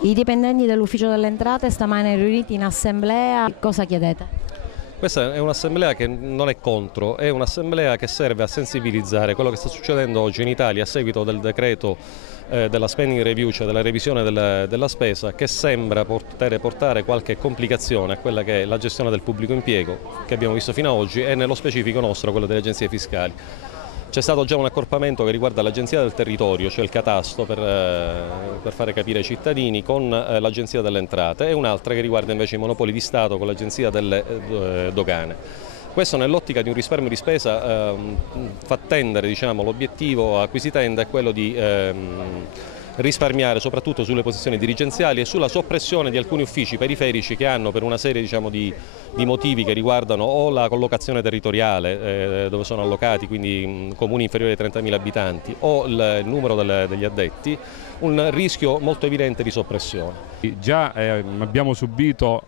I dipendenti dell'Ufficio delle Entrate stamane riuniti in assemblea, cosa chiedete? Questa è un'assemblea che non è contro, è un'assemblea che serve a sensibilizzare quello che sta succedendo oggi in Italia a seguito del decreto della spending review, cioè della revisione della spesa, che sembra portare qualche complicazione a quella che è la gestione del pubblico impiego che abbiamo visto fino ad oggi e nello specifico nostro, quello delle agenzie fiscali. C'è stato già un accorpamento che riguarda l'Agenzia del Territorio, cioè il catasto per fare capire ai cittadini, con l'Agenzia delle Entrate, e un'altra che riguarda invece i monopoli di Stato con l'Agenzia delle Dogane. Questo nell'ottica di un risparmio di spesa fa tendere, diciamo, l'obiettivo acquisitenda è quello di risparmiare soprattutto sulle posizioni dirigenziali e sulla soppressione di alcuni uffici periferici che hanno, per una serie, diciamo, di motivi che riguardano o la collocazione territoriale dove sono allocati, quindi comuni inferiori ai 30.000 abitanti, o il numero degli addetti, un rischio molto evidente di soppressione. Già abbiamo subito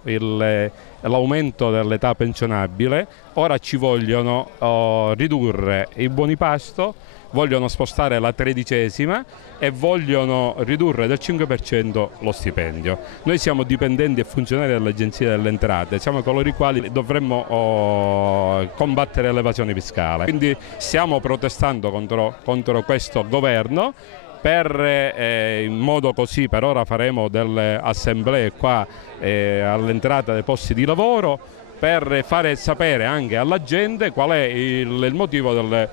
l'aumento dell'età pensionabile, ora ci vogliono ridurre il buoni pasto, vogliono spostare la 13ª e vogliono ridurre del 5% lo stipendio. Noi siamo dipendenti e funzionari dell'Agenzia delle Entrate, siamo coloro i quali dovremmo combattere l'evasione fiscale. Quindi stiamo protestando contro questo governo. In modo così per ora faremo delle assemblee qua all'entrata dei posti di lavoro per fare sapere anche alla gente qual è il motivo delle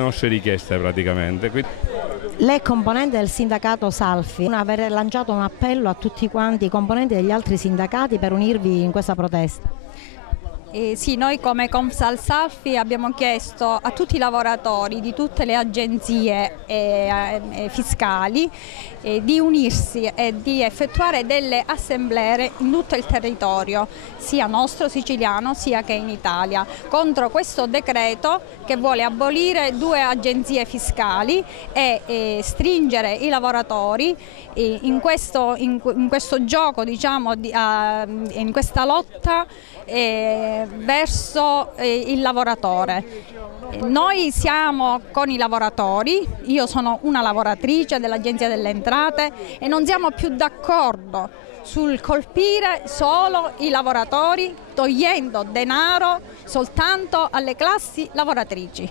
nostre richieste praticamente. Lei è componente del sindacato Salfi, aver lanciato un appello a tutti quanti i componenti degli altri sindacati per unirvi in questa protesta. Sì, noi come Confsal Salfi abbiamo chiesto a tutti i lavoratori di tutte le agenzie fiscali di unirsi e di effettuare delle assemblee in tutto il territorio, sia nostro siciliano sia che in Italia, contro questo decreto che vuole abolire 2 agenzie fiscali e stringere i lavoratori in questo gioco, diciamo, in questa lotta verso il lavoratore. Noi siamo con i lavoratori, io sono una lavoratrice dell'Agenzia delle Entrate e non siamo più d'accordo sul colpire solo i lavoratori togliendo denaro soltanto alle classi lavoratrici.